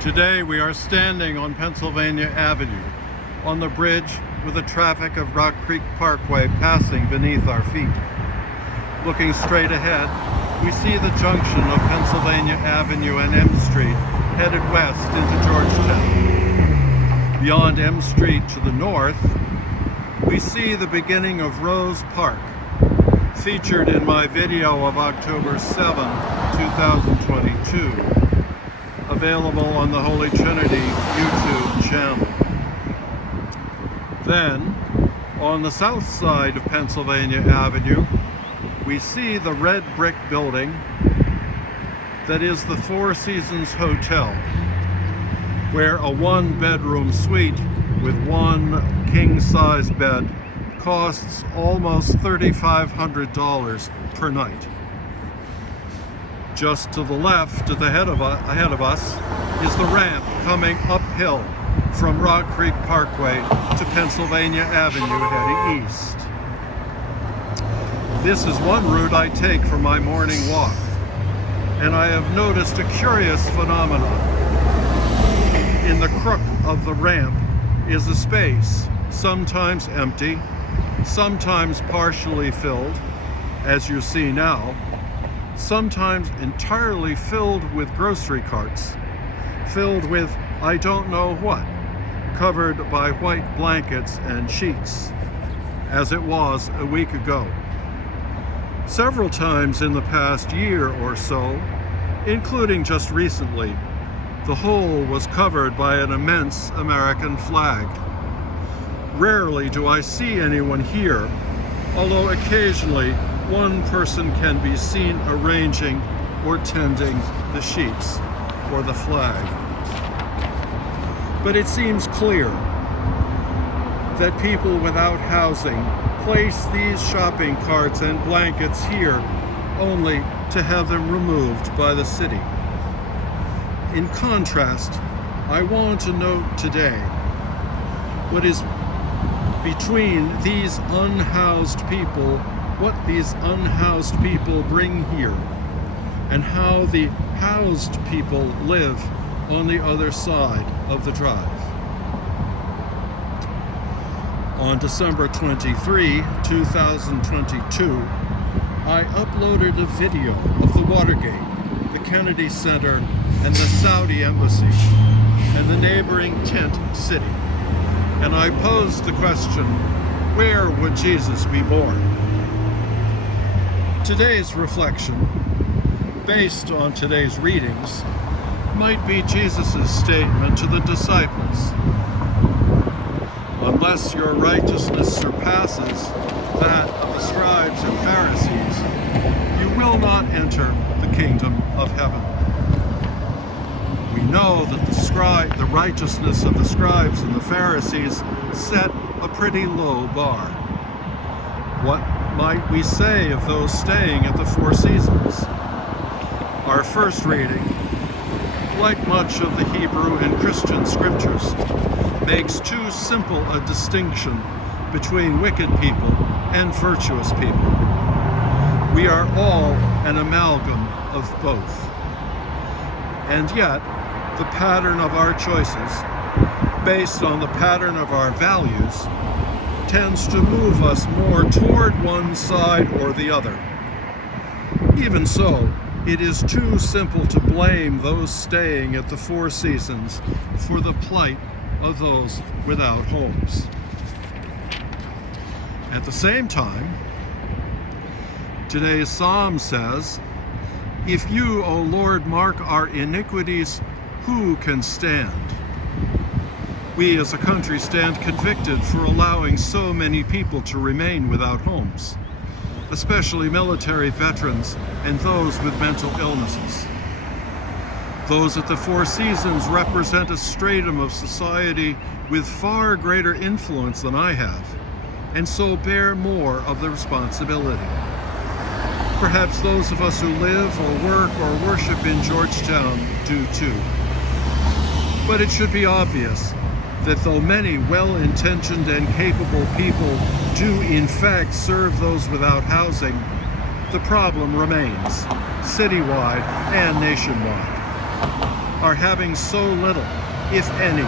Today we are standing on Pennsylvania Avenue, on the bridge with the traffic of Rock Creek Parkway passing beneath our feet. Looking straight ahead, we see the junction of Pennsylvania Avenue and M Street headed west into Georgetown. Beyond M Street to the north, we see the beginning of Rose Park, featured in my video of October 7, 2022. Available on the Holy Trinity YouTube channel. Then, on the south side of Pennsylvania Avenue, we see the red brick building that is the Four Seasons Hotel, where a one-bedroom suite with one king-size bed costs almost $3,500 per night. Just to the left, ahead of us, is the ramp coming uphill from Rock Creek Parkway to Pennsylvania Avenue heading east. This is one route I take for my morning walk, and I have noticed a curious phenomenon. In the crook of the ramp is a space, sometimes empty, sometimes partially filled, as you see now, sometimes entirely filled with grocery carts, filled with I don't know what, covered by white blankets and sheets, as it was a week ago. Several times in the past year or so, including just recently, the whole was covered by an immense American flag. Rarely do I see anyone here, although occasionally one person can be seen arranging or tending the sheets or the flag. But it seems clear that people without housing place these shopping carts and blankets here only to have them removed by the city. In contrast, I want to note today what is between these unhoused people, what these unhoused people bring here, and how the housed people live on the other side of the drive. On December 23, 2022, I uploaded a video of the Watergate, the Kennedy Center, and the Saudi Embassy, and the neighboring tent city. And I posed the question, where would Jesus be born? Today's reflection, based on today's readings, might be Jesus' statement to the disciples. Unless your righteousness surpasses that of the scribes and Pharisees, you will not enter the kingdom of heaven. We know that the righteousness of the scribes and the Pharisees set a pretty low bar. What might we say of those staying at the Four Seasons? Our first reading, like much of the Hebrew and Christian scriptures, makes too simple a distinction between wicked people and virtuous people. We are all an amalgam of both. And yet, the pattern of our choices, based on the pattern of our values, tends to move us more toward one side or the other. Even so, it is too simple to blame those staying at the Four Seasons for the plight of those without homes. At the same time, today's psalm says, "If you, O Lord, mark our iniquities, who can stand?" We as a country stand convicted for allowing so many people to remain without homes, especially military veterans and those with mental illnesses. Those at the Four Seasons represent a stratum of society with far greater influence than I have, and so bear more of the responsibility. Perhaps those of us who live or work or worship in Georgetown do too. But it should be obvious that though many well-intentioned and capable people do in fact serve those without housing, the problem remains, citywide and nationwide. our having so little, if any,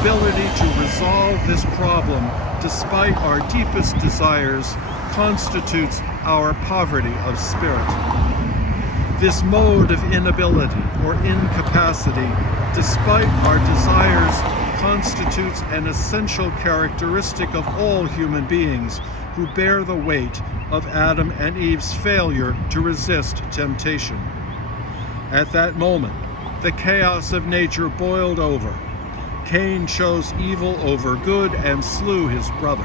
ability to resolve this problem despite our deepest desires constitutes our poverty of spirit. This mode of inability or incapacity, despite our desires, constitutes an essential characteristic of all human beings who bear the weight of Adam and Eve's failure to resist temptation. At that moment, the chaos of nature boiled over. Cain chose evil over good and slew his brother.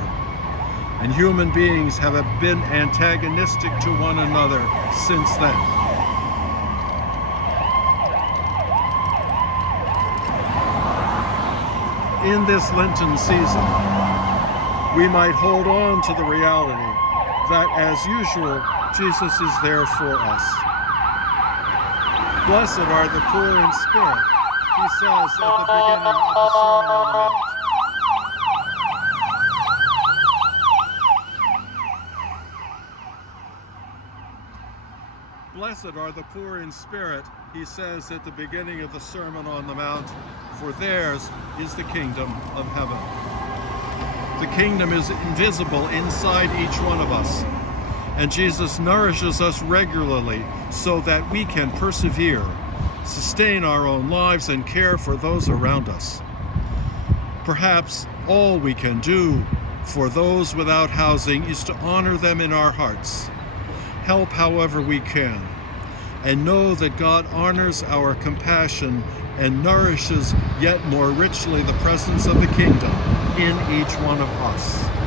And human beings have been antagonistic to one another since then. In this Lenten season, we might hold on to the reality that, as usual, Jesus is there for us. Blessed are the poor in spirit, he says at the beginning of the Sermon on the Mount. Blessed are the poor in spirit, he says at the beginning of the Sermon on the Mount, for theirs is the kingdom of heaven. The kingdom is invisible inside each one of us, and Jesus nourishes us regularly so that we can persevere, sustain our own lives, and care for those around us. Perhaps all we can do for those without housing is to honor them in our hearts, help however we can, and know that God honors our compassion and nourishes yet more richly the presence of the kingdom in each one of us.